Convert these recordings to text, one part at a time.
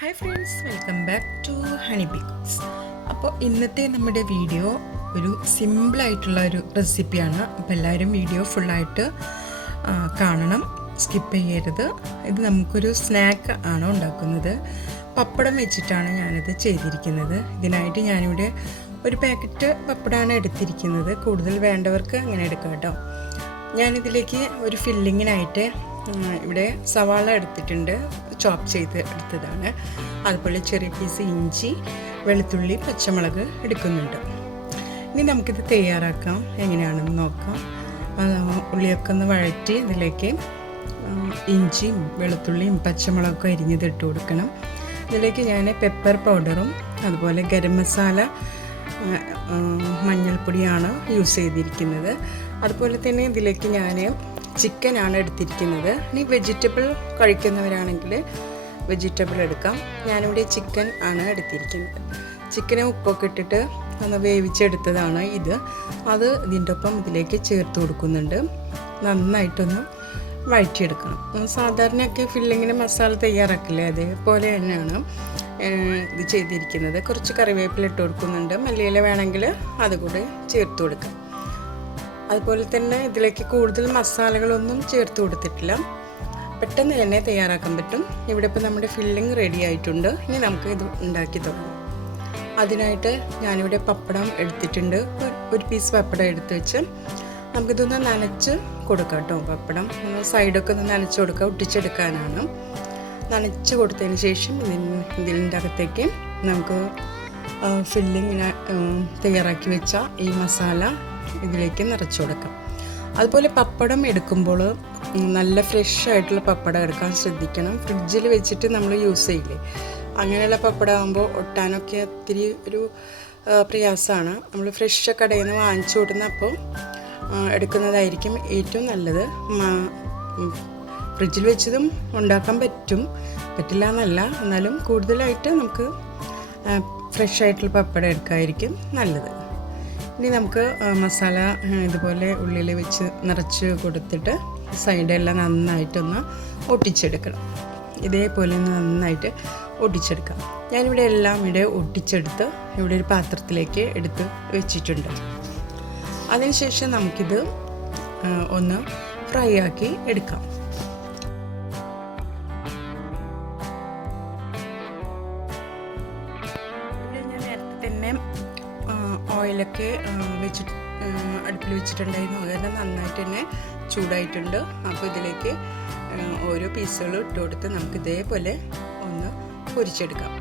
Hi friends welcome back to Honey Bix അപ്പോൾ ഇന്നത്തെ നമ്മുടെ വീഡിയോ ഒരു സിമ്പിളായിട്ടുള്ള ഒരു റെസിപ്പിയാണ് അപ്പോൾ എല്ലാവരും വീഡിയോ ഫുള്ളായിട്ട് കാണണം. സ്കിപ്പ് ചെയ്യരുത്. ഇത് നമുക്കൊരു സ്നാക്ക് ആണ് ഉണ്ടാക്കുന്നത്. പപ്പടം വെച്ചിട്ടാണ് ഞാനിത് ചെയ്തിരിക്കുന്നത്. ഇതിനായിട്ട് ഞാനിവിടെ ഒരു പാക്കറ്റ് പപ്പടമാണ് എടുത്തിരിക്കുന്നത്. കൂടുതൽ വേണ്ടവർക്ക് അങ്ങനെ എടുക്കാം കേട്ടോ. ഞാനിതിലേക്ക് ഒരു ഫില്ലിങ്ങിനായിട്ട് ഇവിടെ സവാള എടുത്തിട്ടുണ്ട്. ചോപ്പ് ചെയ്ത് എടുത്തതാണ്. അതുപോലെ ചെറിയ പീസ് ഇഞ്ചി വെളുത്തുള്ളി പച്ചമുളക് എടുക്കുന്നുണ്ട്. ഇനി നമുക്കിത് തയ്യാറാക്കാം. എങ്ങനെയാണെന്ന് നോക്കാം. ഉള്ളിയൊക്കെ ഒന്ന് വഴറ്റി അതിലേക്ക് ഇഞ്ചിയും വെളുത്തുള്ളിയും പച്ചമുളകൊക്കെ അരിഞ്ഞത് ഇട്ട് കൊടുക്കണം. ഇതിലേക്ക് ഞാൻ പെപ്പർ പൗഡറും അതുപോലെ ഗരം മസാല മഞ്ഞൾപ്പൊടിയാണ് യൂസ് ചെയ്തിരിക്കുന്നത്. അതുപോലെ തന്നെ ഇതിലേക്ക് ഞാൻ ചിക്കനാണ് എടുത്തിരിക്കുന്നത്. ഇനി വെജിറ്റബിൾ കഴിക്കുന്നവരാണെങ്കിൽ വെജിറ്റബിൾ എടുക്കാം. ഞാനിവിടെ ചിക്കൻ ആണ് എടുത്തിരിക്കുന്നത്. ചിക്കനെ ഉപ്പൊക്കെ ഇട്ടിട്ട് ഒന്ന് വേവിച്ചെടുത്തതാണ് ഇത്. അത് ഇതിന്റെ ഒപ്പം ഇതിലേക്ക് ചേർത്ത് കൊടുക്കുന്നുണ്ട്. നന്നായിട്ടൊന്ന് വഴറ്റിയെടുക്കണം. സാധാരണയൊക്കെ ഫില്ലിങ്ങിന് മസാല തയ്യാറാക്കില്ലേ? അതേപോലെ തന്നെയാണ് ഇത് ചെയ്തിരിക്കുന്നത്. കുറച്ച് കറിവേപ്പില ഇട്ട് കൊടുക്കുന്നുണ്ട്. മല്ലിയില വേണമെങ്കിൽ അതുകൂടി ചേർത്ത് കൊടുക്കാം. അതുപോലെ തന്നെ ഇതിലേക്ക് കൂടുതൽ മസാലകളൊന്നും ചേർത്ത് കൊടുത്തിട്ടില്ല. പെട്ടെന്ന് തന്നെ തയ്യാറാക്കാൻ പറ്റും. ഇവിടെ ഇപ്പോൾ നമ്മുടെ ഫില്ലിംഗ് റെഡി ആയിട്ടുണ്ട്. ഇനി നമുക്ക് ഇത് ഉണ്ടാക്കി തുടങ്ങാം. അതിനായിട്ട് ഞാനിവിടെ പപ്പടം എടുത്തിട്ടുണ്ട്. ഒരു- പീസ് പപ്പടം എടുത്ത് വെച്ച് നമുക്കിതൊന്ന് നനച്ച് കൊടുക്കാം കേട്ടോ പപ്പടം. നമ്മൾ സൈഡൊക്കെ ഒന്ന് നനച്ച് കൊടുക്കുക ഒട്ടിച്ചെടുക്കാനാണ്. നനച്ച് കൊടുത്തതിന് ശേഷം ഇതിന്റെ അകത്തേക്ക് നമുക്ക് ഫില്ലിങ്ങിനെ തയ്യാറാക്കി വെച്ച ഈ മസാല ഇതിലേക്ക് നിറച്ചു കൊടുക്കാം. അതുപോലെ പപ്പടം എടുക്കുമ്പോൾ നല്ല ഫ്രഷ് ആയിട്ടുള്ള പപ്പടം എടുക്കാൻ ശ്രദ്ധിക്കണം. ഫ്രിഡ്ജിൽ വെച്ചിട്ട് നമ്മൾ യൂസ് ചെയ്യില്ലേ? അങ്ങനെയുള്ള പപ്പടം ആകുമ്പോൾ ഒട്ടാനൊക്കെ ഒത്തിരി ഒരു പ്രയാസമാണ്. നമ്മൾ ഫ്രഷ് കടയിൽ നിന്ന് വാങ്ങിച്ചു കൊടുക്കുന്ന അപ്പോൾ എടുക്കുന്നതായിരിക്കും ഏറ്റവും നല്ലത്. ഫ്രിഡ്ജിൽ വെച്ചതും ഉണ്ടാക്കാൻ പറ്റും. പറ്റില്ല എന്നല്ല. എന്നാലും കൂടുതലായിട്ട് നമുക്ക് ഫ്രഷ് ആയിട്ടുള്ള പപ്പടം എടുക്കാമായിരിക്കും നല്ലത്. ഇനി നമുക്ക് മസാല ഇതുപോലെ ഉള്ളിൽ വെച്ച് നിറച്ച് കൊടുത്തിട്ട് സൈഡെല്ലാം നന്നായിട്ടൊന്ന് ഒട്ടിച്ചെടുക്കണം. ഇതേപോലെ ഒന്ന് നന്നായിട്ട് ഒട്ടിച്ചെടുക്കാം. ഞാനിവിടെ എല്ലാം ഇവിടെ ഒട്ടിച്ചെടുത്ത് ഇവിടെ ഒരു പാത്രത്തിലേക്ക് എടുത്ത് വെച്ചിട്ടുണ്ട്. അതിനുശേഷം നമുക്കിത് ഒന്ന് ഫ്രൈ ആക്കി എടുക്കാം. ഇവിടെ ഞാൻ നേരത്തെ തന്നെ ഓയിലൊക്കെ വെച്ച് അടുപ്പിൽ വെച്ചിട്ടുണ്ടായിരുന്നു. അതെല്ലാം നന്നായിട്ട് തന്നെ ചൂടായിട്ടുണ്ട്. അപ്പോൾ ഇതിലേക്ക് ഓരോ പീസുകളും ഇട്ട് കൊടുത്ത് നമുക്ക് ഇതേപോലെ ഒന്ന് പൊരിച്ചെടുക്കാം.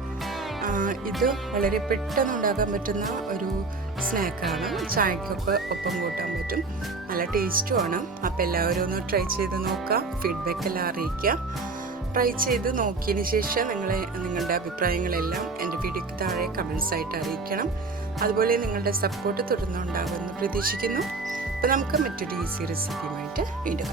ഇത് വളരെ പെട്ടെന്ന് ഉണ്ടാക്കാൻ പറ്റുന്ന ഒരു സ്നാക്കാണ്. ചായക്കൊക്കെ ഒപ്പം കൂട്ടാൻ പറ്റും. നല്ല ടേസ്റ്റുമാണ് അപ്പോൾ എല്ലാവരും ഒന്ന് ട്രൈ ചെയ്ത് നോക്കാം. ഫീഡ്ബാക്ക് എല്ലാം അറിയിക്കുക ട്രൈ ചെയ്ത് നോക്കിയതിന് ശേഷം നിങ്ങളെ നിങ്ങളുടെ അഭിപ്രായങ്ങളെല്ലാം എന്റെ വീഡിയോയ്ക്ക് താഴെ കമൻസ് ആയിട്ട് അറിയിക്കണം. അതുപോലെ നിങ്ങളുടെ സപ്പോർട്ട് തുടർന്നുണ്ടാകുമെന്ന് പ്രതീക്ഷിക്കുന്നു. അപ്പോൾ നമുക്ക് മറ്റൊരു ഈസി റെസിപ്പിയുമായിട്ട് വീണ്ടും